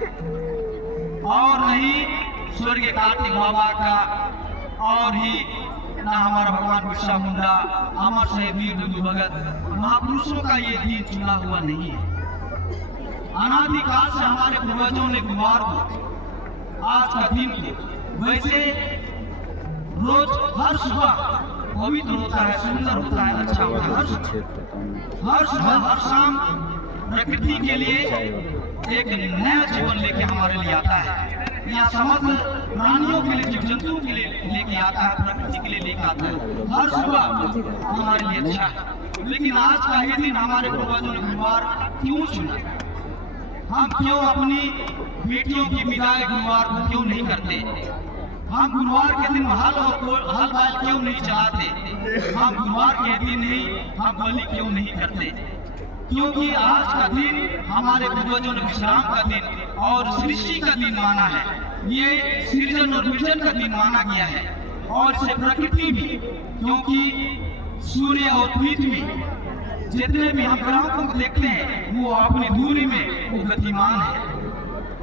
और नहीं स्वर्गीय कार्तिक बाबा का, और ही ना हमारा भगवान बिरसा मुंडा, अमर शहीद वीर बुद्धू भगत, महापुरुषों का ये दिन चुना हुआ नहीं है। अनादिकाल से हमारे पूर्वजों ने गुरुवार को, आज का दिन को वैसे रोज हर सुबह पवित्र होता है, सुंदर होता है, अच्छा होता है। हर सुबह हर शाम प्रकृति के लिए एक नया जीवन लेके हमारे लिए आता है। यहाँ समग्र प्राणियों के लिए, जीव जंतुओं के लिए लेके आता है, प्रकृति के लिए लेके आता है। हर सुबह हमारे लिए अच्छा है। लेकिन आज का ये दिन हमारे पूर्वजों ने गुरुवार क्यों चुना? हम क्यों अपनी बेटियों की विदाई गुरुवार को क्यों नहीं करते? हम गुरुवार के दिन हल बैल क्यों नहीं चलाते? हम गुरुवार के दिन ही हम बलि क्यों नहीं करते? क्योंकि आज का दिन हमारे पूर्वजों ने विश्राम का दिन और सृष्टि का दिन माना है। ये सृजन और विर्जन का दिन माना गया है। और इसे प्रकृति भी, क्योंकि सूर्य और पृथ्वी जितने भी हम ग्रहों को देखते हैं वो अपनी दूरी में वो गतिमान है।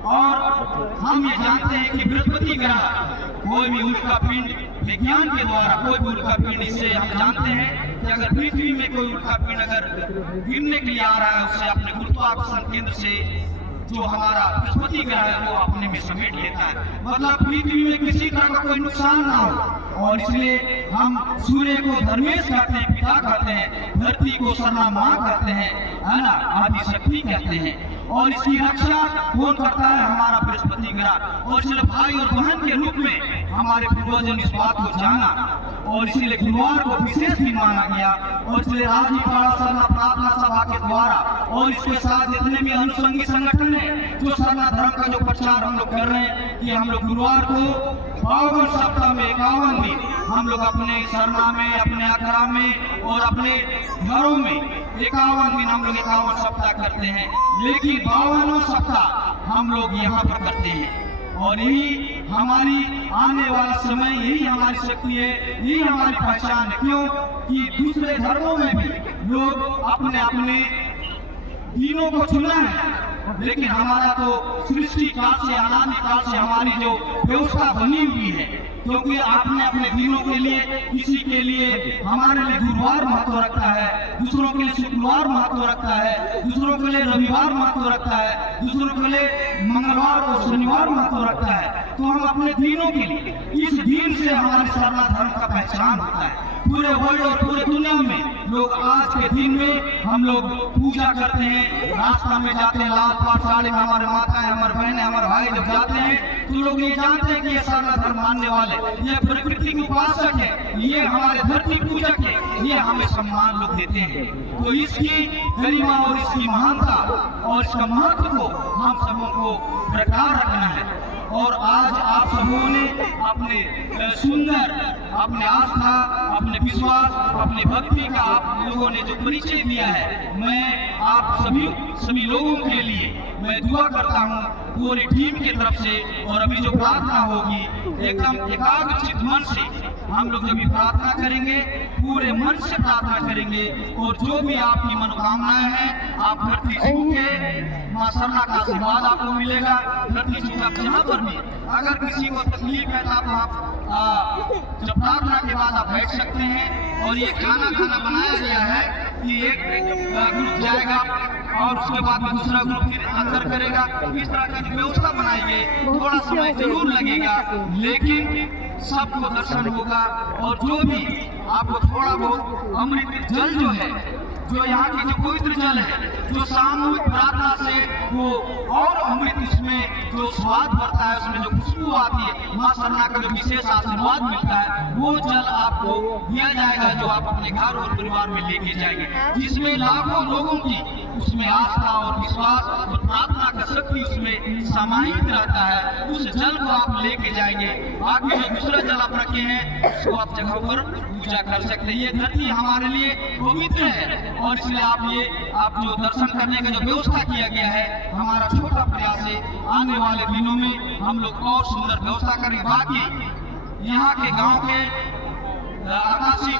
और हम ये जानते हैं कि बृहस्पति ग्रह कोई भी उल्का पिंड, विज्ञान के द्वारा कोई भी उल्का पिंड, इससे हम जानते हैं कि अगर पृथ्वी में कोई उल्का पिंड अगर गिरने के लिए आ रहा है, उससे अपने गुरुत्वाकर्षण केंद्र से जो हमारा बृहस्पति ग्रह है वो अपने में समेट लेता है। मतलब पृथ्वी में किसी तरह का कोई नुकसान ना हो। और इसलिए हम सूर्य को धर्मेश कहते हैं, पिता कहते हैं, धरती को सरना माँ कहते हैं, है ना, आदि शक्ति कहते हैं। और इसकी रक्षा कौन करता है? हमारा बृहस्पति ग्रह। और इसलिए भाई और बहन के रूप में हमारे पूर्वजों ने इस बात को जाना और इसीलिए गुरुवार को विशेष भी माना गया। और इसलिए राजनीपाड़ा सरना प्रार्थना सभा के द्वारा और इसके साथ जितने भी अनुषंगी संगठन है जो सरना धर्म का जो प्रचार हम लोग कर रहे हैं कि हम लोग गुरुवार को 52 सप्ताह में 51 दिन हम लोग अपने सरना में, अपने अखड़ा में और अपने घरों में 51 दिन हम लोग 51 सप्ताह करते हैं। लेकिन 52 सप्ताह हम लोग यहाँ पर करते हैं। और यही हमारी आने वाला समय, यही हमारी शक्ति है, यही हमारी पहचान है। क्यों कि दूसरे धर्मों में भी लोग अपने अपने दिनों को चुना है, लेकिन हमारा तो सृष्टि काल से, अनादि काल से हमारी जो व्यवस्था बनी हुई है। क्योंकि आपने अपने दिनों के लिए, किसी के लिए हमारे लिए गुरुवार महत्व रखता है, दूसरों के लिए शुक्रवार महत्व रखता है, दूसरों के लिए रविवार महत्व रखता है, दूसरों के लिए मंगलवार और शनिवार महत्व रखता है। तो हम अपने दिनों के लिए, इस दिन से हमारे सरना धर्म का पहचान होता है। पूरे वर्ल्ड और पूरे दुनिया में लोग आज के दिन में हम लोग पूजा करते हैं, रास्ता में जाते हैं, लाल पाठ साड़ी में हमारे माता है, हमारे बहन है, हमारे भाई जब जाते हैं तो लोग ये जानते हैं कि ये सरना धर्म मानने वाले, ये प्रकृति के उपासक है, ये हमारे धरती पूजक है, ये हमें सम्मान लोग देते हैं। तो इसकी गरिमा और इसकी महानता और इसका महत्व को हम सबों को बरकरार रखना है। और आज आप सबों ने अपने सुंदर, अपने आस्था, अपने विश्वास, अपने भक्ति का आप लोगों ने जो परिचय दिया है, मैं आप सभी लोगों के लिए मैं दुआ करता हूँ पूरी टीम की तरफ से। और अभी जो प्रार्थना होगी एकदम एकाग्रचित मन से हम लोग जब भी प्रार्थना करेंगे, पूरे मन से प्रार्थना करेंगे। और जो भी आपकी मनोकामनाएं हैं आप धरती छू के मां सरना का आशीर्वाद आपको मिलेगा। धरती छू आप जहाँ पर भी, अगर किसी को तकलीफ है तो आप जब प्रार्थना के बाद आप बैठ सकते हैं। और ये खाना बनाया गया है कि एक ग्रुप जाएगा और उसके बाद में दूसरा ग्रुप फिर अंदर करेगा। इस तरह की व्यवस्था बनाई है। थोड़ा समय जरूर लगेगा लेकिन सबको दर्शन होगा। और जो भी आपको थोड़ा बहुत अमृत जल जो है, जो यहाँ की जो पवित्र जल है, जो सामूहिक प्रार्थना से वो और अमृत उसमें जो स्वाद बढ़ता है, उसमें जो खुशबू आती है, मां सरना का जो विशेष आशीर्वाद मिलता है, वो जल आपको दिया जाएगा जो आप अपने घर और परिवार में लेके जाएंगे, जिसमें लाखों लोगों की उसमें आस्था और विश्वास और प्रार्थना का शक्ति उसमें समाहित रहता है। उस जल को आप लेके जाएंगे। बाकी जो दूसरा जल आप रखे हैं उसको आप जगह पर पूजा कर सकते हैं। ये धरती हमारे लिए पवित्र है और इसलिए आप जो दर्शन करने का जो व्यवस्था किया गया है, हमारा छोटा प्रयास है आने वाले दिनों में हम लोग और सुंदर व्यवस्था करें। बाकी यहाँ के गांव के आकाशी